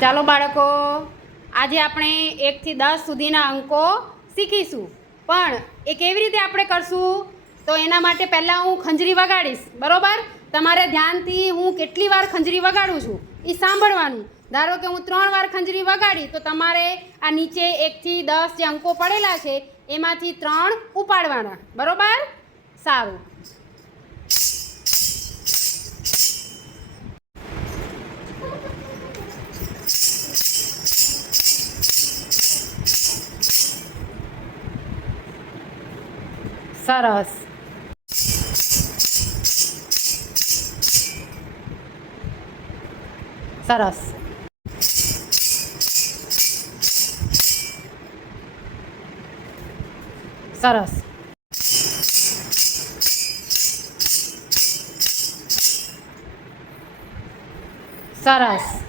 ચાલો બાળકો, આજે આપણે 1 થી 10 સુધીના અંકો શીખીશું. પણ એ કેવી રીતે આપણે કરશું? તો એના માટે પહેલાં હું ખંજરી વગાડીશ, બરાબર? તમારે ધ્યાનથી હું કેટલી વાર ખંજરી વગાડું છું એ સાંભળવાનું. ધારો કે હું 3 વાર ખંજરી વગાડી તો તમારે આ નીચે 1 થી 10 જે અંકો પડેલા છે એમાંથી 3 ઉપાડવાના, બરાબર? સારું. સરસ. સરસ. સરસ. સરસ.